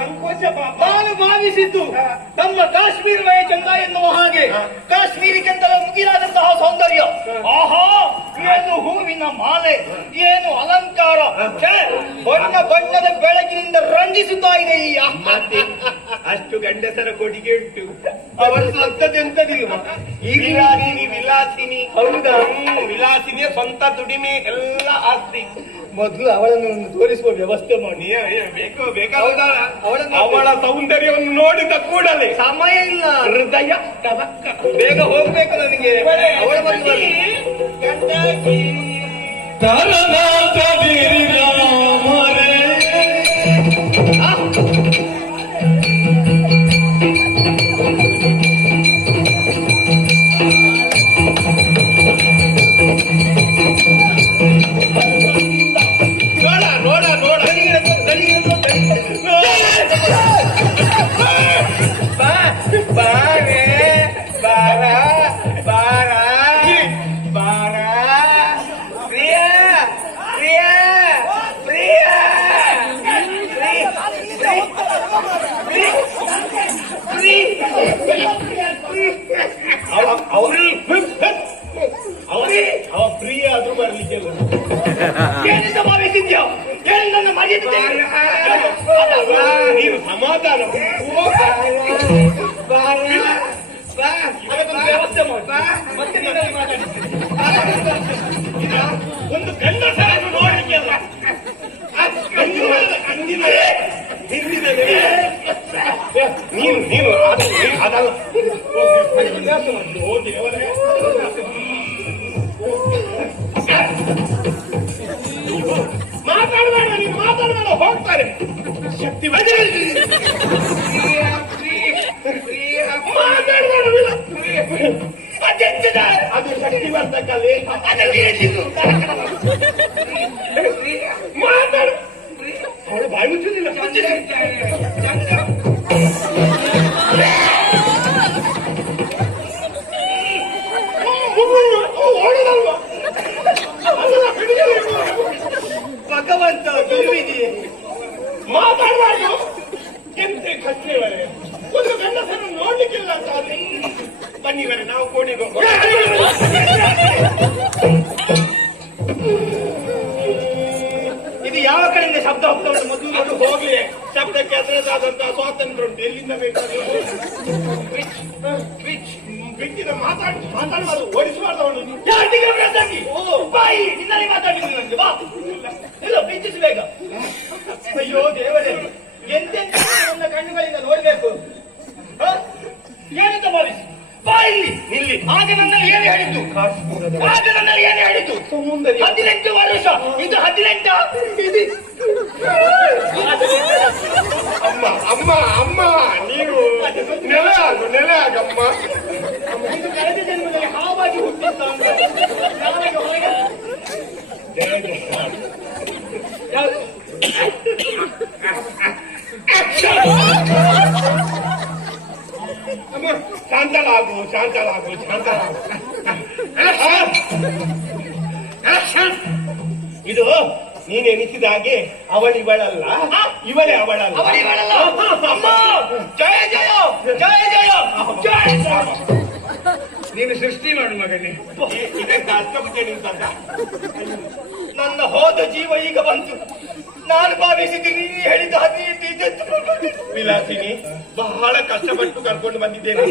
ಸಂಕೋಚ ನಾನು ಭಾವಿಸಿದ್ದು ನಮ್ಮ ಕಾಶ್ಮೀರವೇ ಚಂದ ಎನ್ನುವ ಹಾಗೆ ಕಾಶ್ಮೀರಕ್ಕೆಂತಲೇ ಮುಗಿಲಾದಂತಹ ಸೌಂದರ್ಯ. ಆಹಾ, ಏನು ಹೂವಿನ ಮಾಲೆ, ಏನು ಅಲಂಕಾರ, ಬಣ್ಣ ಬಣ್ಣದ ಬೆಳಕಿನಿಂದ ರಂಜಿಸುತ್ತಾ ಇದೆ ಈ ಅಷ್ಟು ಗಂಡಸರ ಕೊಡುಗೆ ಉಂಟು. ಅವರು ಸ್ವಂತದೆಂತದಿಲ್ಲ. ಈ ವಿಲಾಸಿನಿ. ಹೌದಾ? ವಿಲಾಸಿನಿಯ ಸ್ವಂತ ದುಡಿಮೆ ಎಲ್ಲ ಆಸ್ತಿ. ಮೊದಲು ಅವಳನ್ನು ತೋರಿಸುವ ವ್ಯವಸ್ಥೆ ಮಾಡಿ. ಅವಳ ಸೌಂದರ್ಯವನ್ನು ನೋಡಿದ ಕೂಡಲೇ ಸಮಯ ಇಲ್ಲ, ಹೃದಯ ಬೇಗ ಹೋಗ್ಬೇಕು ನನಗೆ. ಅವಳ ಬಂದು ಅವ ಪ್ರಿಯ ಆದ್ರೂ ಬರ್ಲಿಕ್ಕೆ ಏನಿಂದ ಭಾವಿಸಿದ್ಯೋ ಹೇಳಿ, ನನ್ನ ಮರ್ಯಾದೆ ನೀನು ಸಮಾಧಾನ ವ್ಯವಸ್ಥೆ ಮಾಡಿ ಮತ್ತೆ ನಿನ್ನಲ್ಲಿ ಮಾತಾಡಿದ್ದೆ. ಒಂದು ಗಂಡಸರನ್ನು ನೋಡಲಿಕ್ಕೆ ಅಲ್ಲ, ನೀನು ನೀನು ಅದಲ್ಲ. ಮಾತಾಡಬೇಡ, ನೀನು ಮಾತಾಡಬೇಡ, ಹೋಗ್ತಾರೆ. ಶಕ್ತಿ ಅದು ಶಕ್ತಿವರ್ಧಕಲ್ಲಿ ಮಾತಾಡು. ಅವಳು ಬಾಯಿ ಮುಚ್ಚುದಿಲ್ಲ. ಭಗವಂತ ದುರ್ವಿಧಿ. ಮಾತಾಡಬಾರ್ದು. ಎಂತೆ ಕಷ್ಟವರೆ, ಒಂದು ಗಂಡಸನ್ನು ನೋಡ್ಲಿಕ್ಕಿಲ್ಲ ಅಂತ ಆದ್ರೆ ಬನ್ನಿವರೆ ನಾವು ಕೋಣೆಗೆ ಹೋಗೋಣ. ಇದು ಯಾವ ಕಡೆಯಿಂದ ಶಬ್ದ ಹೋಗ್ತಾ ಉಂಟು? ಮೊದಲು ಅದು ಹೋಗ್ಲಿ, ಶಬ್ದಕ್ಕೆ ಅದರದಾದಂತಹ ಸ್ವಾತಂತ್ರ್ಯ ಉಂಟು. ಎಲ್ಲಿಂದ ಬೇಕಾದ್ರೆ ಬಿಟ್ಟಿದ ಮಾತಾಡಬಾರ್ದು, ಓಡಿಸಬಾರ್ದು ಅವನು. ಬಾಯಿ ನಿನ್ನಲ್ಲಿ ಮಾತಾಡಿದ್ರು ನನಗೆ. ಬಾ ಇಲ್ಲ, ಪ್ರೀತಿಸಬೇಕ. ಅಯ್ಯೋ ದೇವರೇ, ಎಂತೆಂತ ನನ್ನ ಕಣ್ಣುಗಳಿಂದ ನೋಡ್ಬೇಕು. ಏನಂತ ಭಾವಿಸಿ ಬಾಯಿ ಇಲ್ಲಿ ಆಗ ನನ್ನಲ್ಲಿ ಏನು ಹೇಳಿದ್ದು? ಆಗ ನನ್ನಲ್ಲಿ ಏನು ಹೇಳಿದ್ದು? 18 ವರ್ಷ. ಇದು 18. ಅಮ್ಮ ಅಮ್ಮ ಅಮ್ಮ, ನೀನು ನೆಲೆ ಆಗಮ್ಮ. ಇದು ಕಳೆದ ಜನ್ಮದಲ್ಲಿ ಹಾವಾಗಿ ಹುಟ್ಟಿತ್ತು ಅಂತ ನನಗೆ ಹೊರಗೆ ಶಾಂತಳಾಗು. ಇದು ನೀನ್ ಎನಿಸಿದ ಹಾಗೆ ಅವಳಿವಳಲ್ಲ, ಇವಳೇ ಅವಳಲ್ಲ. ಅಮ್ಮ, ಜಯ ಜಯ ಜಯ ಜಯ ಜಯ ಜಯ. ನೀನು ಸೃಷ್ಟಿ ಮಾಡು ಮಗನೇ. ಇದಕ್ಕೆ ಅಷ್ಟಪಟ್ಟೆ ನಿಂತಂತ ನನ್ನ ಹೋದ ಜೀವ ಈಗ ಬಂತು. ನಾನು ಭಾವಿಸಿದ್ದೀನಿ ನೀನು ಹೇಳಿದ 18 ವಿಲಾಸಿನಿ, ಬಹಳ ಕಷ್ಟಪಟ್ಟು ಕರ್ಕೊಂಡು ಬಂದಿದ್ದೇನೆ.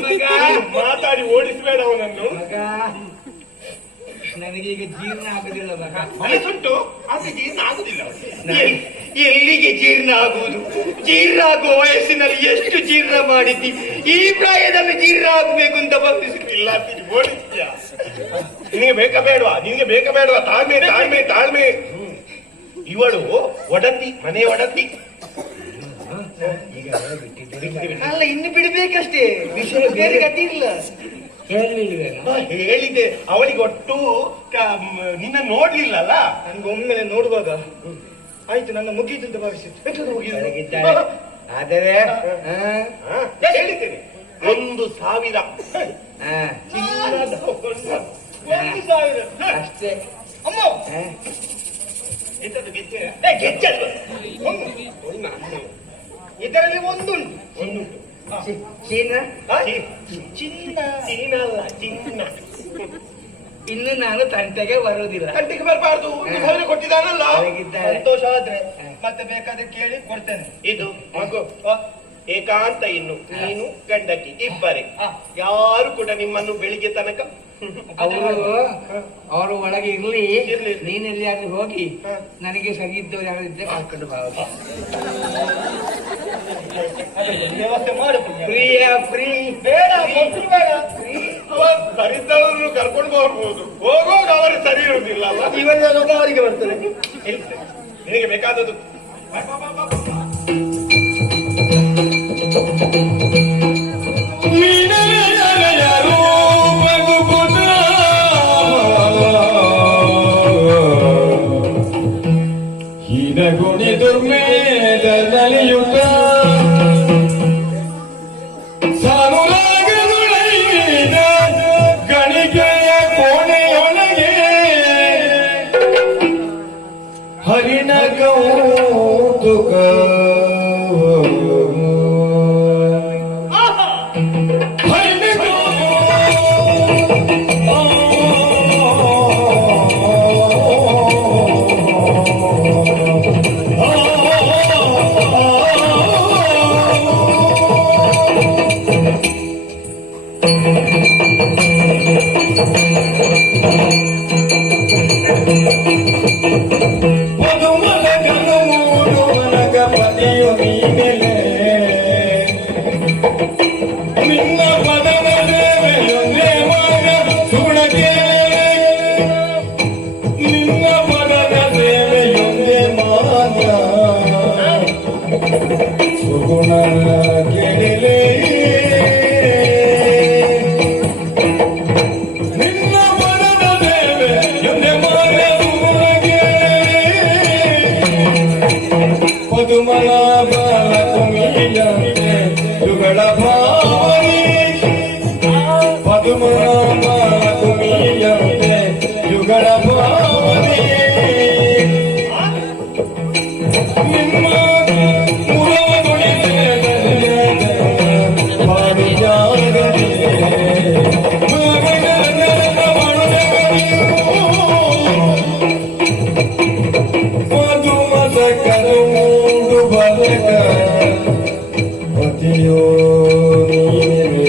ಮಾತಾಡಿ ಓಡಿಸಬೇಡ ಅವನನ್ನು. ನನಗೀಗ ಜೀರ್ಣ ಆಗುದಿಲ್ಲ. ಮನಸ್ಸುಂಟು ಆದ್ರೆ ಜೀರ್ಣ ಆಗುದಿಲ್ಲ. ಎಲ್ಲಿಗೆ ಜೀರ್ಣ ಆಗುವುದು? ಜೀರ್ಣ ಆಗುವ ವಯಸ್ಸಿನಲ್ಲಿ ಎಷ್ಟು ಜೀರ್ಣ ಮಾಡಿದ್ದಿ, ಈ ಪ್ರಾಯದಲ್ಲಿ ಜೀರ್ಣ ಆಗಬೇಕು ಅಂತ ಭಾವಿಸುತ್ತಿಲ್ಲ. ಓಡಿಸ್ತೀಯ? ನಿನಗೆ ಬೇಕಾ ಬೇಡವಾ? ತಾಳ್ಮೆ. ಇವಳು ಒಡತಿ, ಮನೆ ಒಡತಿ. ಅಲ್ಲ, ಇನ್ನು ಬಿಡ್ಬೇಕಷ್ಟೇ, ವಿಷಯ ಬೇರೆ ಗತಿ ಇಲ್ಲ. ಹೇಳಿದೆ ಅವಳಿಗೆ. ಒಟ್ಟು ನಿನ್ನ ನೋಡ್ಲಿಲ್ಲಲ್ಲ. ನನ್ಗೊಮ್ಮೆ ನೋಡುವಾಗ ಆಯ್ತು, ನನ್ನ ಮುಗಿಯಿತು ಅಂತ ಭಾವಿಸಿದ್ದು. ಆದರೆ ಹೇಳಿದ್ದೇನೆ, 1,000 ಚಿನ್ನದ 1,000 ಅಷ್ಟೇ. ಅಮ್ಮ, ಎಂತದ್ದು ಗೆಜ್ಜೆ? ಗೆಜ್ಜೆ ಇದರಲ್ಲಿ ಒಂದುಂಟು. ಒಂದುಂಟು. ಚೀನ ಆ? ಚೀ- ಚಿನ್ನ. ಚೀನ ಅಲ್ಲ, ಚಿನ್ನ. ಇನ್ನು ನಾನು ತಂಟೆಗೆ ಬರುವುದಿಲ್ಲ. ಕಂಟಿಗೆ ಬರಬಾರ್ದು. 1,000 ಕೊಟ್ಟಿದ್ದಾನಲ್ಲ. ಒಳಗಿದ್ದಾರೆ. ಸಂತೋಷ ಆದ್ರೆ ಮತ್ತೆ ಬೇಕಾದ್ರೆ ಕೇಳಿ ಕೊಡ್ತೇನೆ. ಇದು ಮಗು ಆ, ಏಕಾಂತ, ಇನ್ನು ನೀನು ಗಂಡಕಿ ಇಬ್ಬರೇ. ಆ. ಯಾರು ಕೂಡ ನಿಮ್ಮನ್ನು ಬೆಳಿಗ್ಗೆ ತನಕ ಅವರು ಒಳಗೆ ಇರ್ಲಿ. ಇರ್ಲಿ. ನೀನೆಲ್ಲಿಯಾದ್ರೂ ಹೋಗಿ ಹ. ನನಗೆ ಸರಿ ಇದ್ದವ್ರು ಯಾರಿದ್ರೆ ಕರ್ಕೊಂಡು ಬಾವು. ಅದಕ್ಕೆ ವ್ಯವಸ್ಥೆ ಮಾಡುತ್ತೇನೆ. ಪ್ರಿಯ ಫ್ರೀ. ಬೇಡ, ಮೊದ್ಲು ಬೇಡ. ಸರಿದ್ದವರನ್ನು ಕರ್ಕೊಂಡು ಬರ್ಬೋದು. ಹೋಗುವಾಗ ಅವರು ಸರಿ ಇರುವುದಿಲ್ಲ ಅಲ್ಲ. ಇವರಿಗೆ ಅವರಿಗೆ ಬರ್ತದೆ. ಇಲ್ಲ, ನಿನಗೆ ಬೇಕಾದದ್ದು ಗುಣಿ ದುರ್ಮೇದಲಿಯುತ ಸಾನುರಾಗದುಳೈದ ಗಣಿಕೆಯ ಕೋಣೆಯೊಳಗೆ ಹರಿಣ ಕೌತುಕ ಹರಿಣ ನಿನ್ನ ಪದದ ಸೇವೆಯೊಂದೇ ಮಾರ್ಗ ಸುಗುಣಕ್ಕೆ ನಿನ್ನ ಪದದ ಸೇವೆಯೊಂದೇ ಮಾರ್ಗ ಸುಗುಣ ಕೇಳಿಲೆ ನಿನ್ನ ಪದದ ಸೇವೆಯೊಂದೇ ಮಾರ್ಗ ಸುಗುಣಕ್ಕೆ ಪದುಮಲ ಬಾಲ ಕುಮಿಲಂತೆ ಯುಗಳ ಭಾವನೆ ಪದುಮಲ ಬಾಲ ಕುಮಿಲಂತೆ ಯುಗಳ ಭಾವನೆ ನಿಮ್ಮ ಮುರವ ನುಡಿದೆ ಪಾಡಿಯಾಗದೆ ಮಧುಮದ ಕರುಮೂಡು ಬಲಕ ಪತಿಯೋ ನೀನೇ